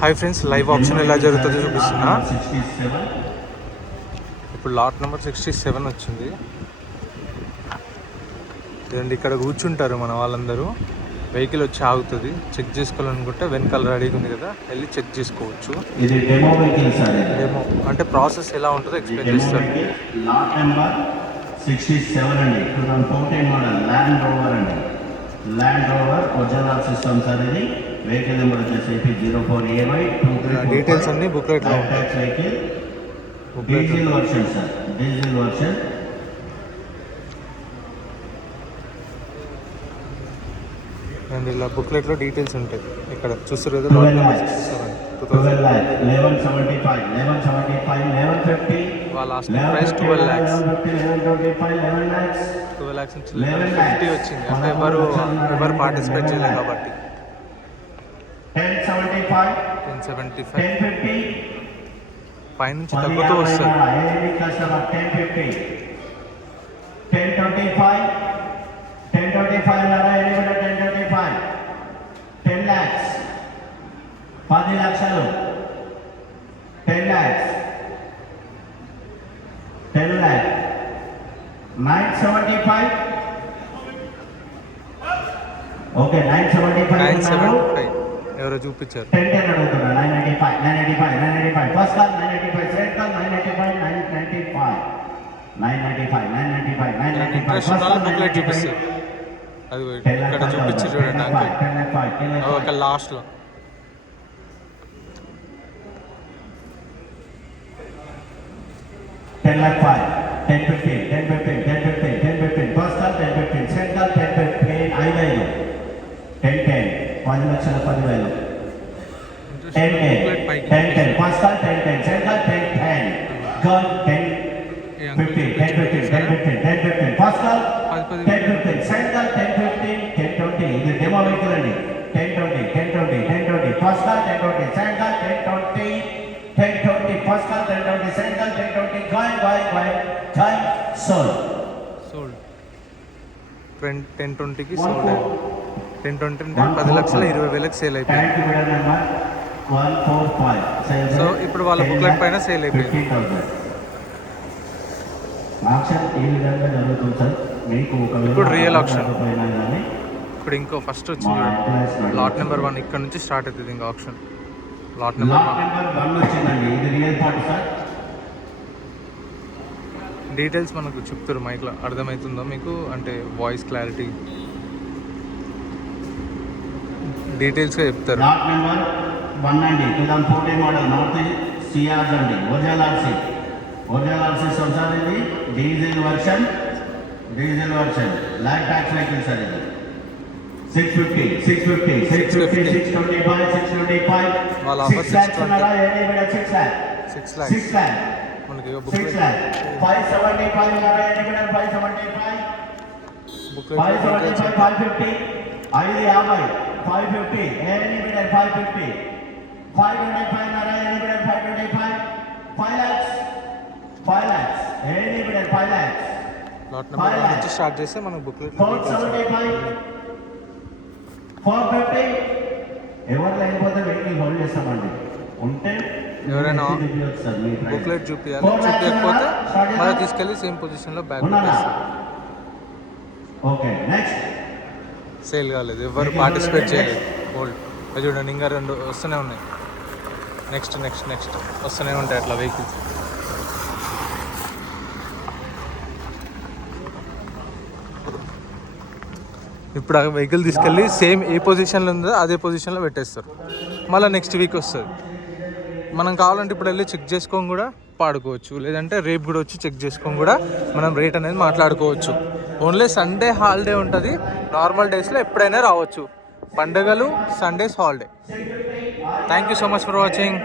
Hi friends, live option ఎలా జరుగుతుందో చూపిస్తున్నా. ఇప్పుడు లాట్ నెంబర్ 67 వచ్చింది. లేదండి, ఇక్కడ కూర్చుంటారు మన వాళ్ళందరూ. వెహికల్ వచ్చి ఆగుతుంది. చెక్ చేసుకోవాలనుకుంటే వెనకాల రెడీగా ఉంది కదా, వెళ్ళి చెక్ చేసుకోవచ్చు. ఇది డెమో వెహికల్ సార్. డెమో అంటే ప్రాసెస్ ఎలా ఉంటుందో ఎక్స్ప్లెయిన్ చేస్తారు. లాట్ నెంబర్ 67 అండి, 2014 మోడల్ ల్యాండ్ రోవర్ అండి. Land rover original system sir. ఇది వెహికల్ నెంబర్ వచ్చేసి 04AY 23. డీటెయిల్స్ అన్ని బుక్లెట్ లో ఉంటాయి. Vehicle diesel version sir, diesel version. And ఇలా బుక్లెట్ లో డీటెయిల్స్ ఉంటాయి. ఇక్కడ చూస్తారు కదా, 11 lakhs, 1175, 1150. వాళ్ళ asking price 12 lakhs. 11 lakhs. 12 lakhs నుంచి 1150 వచ్చింది. అంటే ఎవరు పార్టిసిపేట్ చేయలేదు కాబట్టి. 1075, 1075 1050. పైనుంచి తగ్గుతూ వస్తుంది. 1050, 1025, 1025 1025, 10 lakhs, 10 లక్షలు, 10 lakhs, 10 lakhs, 975. ఓకే, 975 ఎవరో చూపించారు. 10 అడుగుతున్నా. 995 first call, 995 second call, 995 interest ఉన్న బుక్లెట్ చూపిస్తారు. అది ఇక్కడ చూపించి చూడండి ఒక లాస్ట్లో. $10 lakh 5, 1015, 1015, 1015, 1015 first call, 1015 second call, 1015 5,000, 1010 10 లక్షల 10,000, 1010 first call, 1010 second call, 1010 girl, 1015, 1015, 1015, 1015 first call, 1015 second call, 1015, 1020. ఇది డెమో వెహికల్ అండి. 1020, 1020, 1020 first call, 1020 second call, 1020, 1020 first call, 1020 second call, 1020 going sold 1020కి సోల్డ్. 1020 అంటే 10,20,000 సేల్ అయిపోయింది. సో ఇప్పుడు వాళ్ళ బుక్లెట్ పైన సేల్ అయిపోయింది. ఇప్పుడు రియల్ ఆప్షన్. ఇప్పుడు ఇంకో ఫస్ట్ వచ్చింది లాట్ నెంబర్ 1. ఇక్కడ నుంచి స్టార్ట్ అవుతుంది ఇంకా ఆప్షన్. లాట్ నెంబర్ 1 వచ్చిందండి. ఇది రియల్ పార్ట్ సార్. డీటెయిల్స్ మనకు చెప్తారు మైక్లో. అర్థమవుతుందో మీకు? అంటే వాయిస్ క్లారిటీ డీటెయిల్స్గా చెప్తారు. లాట్ నెంబర్ 1 అండి, 2014 మోడల్ నార్త్ సియాజ్ అండి. Original RC sir. ఇది diesel version lack tax vehicle sir. ఇది 650, 620, 625, 625 వాళ్ళ ఆఫర్ 6 lakhs. 6 lakhs మనకి booklet 575 575 booklet 550 550 550 550 525 525 5 lakhs 5 lakhs 5 lakhs. Lot number 1 నుంచి స్టార్ట్ చేస్తే మనకు బుక్లెట్ 475 450. ఎవరు లేకపోతే వెహికల్ హోల్డ్ చేస్తామండి. ఉంటే ఎవరైనా బుక్లెట్ చూపించాలి. చూపించకపోతే మళ్ళీ తీసుకెళ్ళి సేమ్ పొజిషన్లో బ్యాక్ పెట్టేస్తారు. Okay, next. సేల్ కాలేదు, ఎవరు పార్టిసిపేట్ చేయలేదు. హోల్డ్ అది చూడండి, ఇంకా 2 వస్తూనే ఉన్నాయి. నెక్స్ట్ వస్తూనే ఉంటాయి అట్లా వెహికల్స్. ఇప్పుడు ఆ వెహికల్ తీసుకెళ్ళి సేమ్ ఏ పొజిషన్లో ఉందో అదే పొజిషన్లో పెట్టేస్తారు. మళ్ళీ నెక్స్ట్ వీక్ వస్తుంది. మనం కావాలంటే ఇప్పుడు వెళ్ళి చెక్ చేసుకొని కూడా పాడుకోవచ్చు. లేదంటే రేపు కూడా వచ్చి చెక్ చేసుకొని కూడా మనం రేట్ అనేది మాట్లాడుకోవచ్చు. ఓన్లీ సండే హాలిడే ఉంటుంది. నార్మల్ డేస్లో ఎప్పుడైనా రావచ్చు. పండుగలు, Sundays holiday. Thank you so much for watching.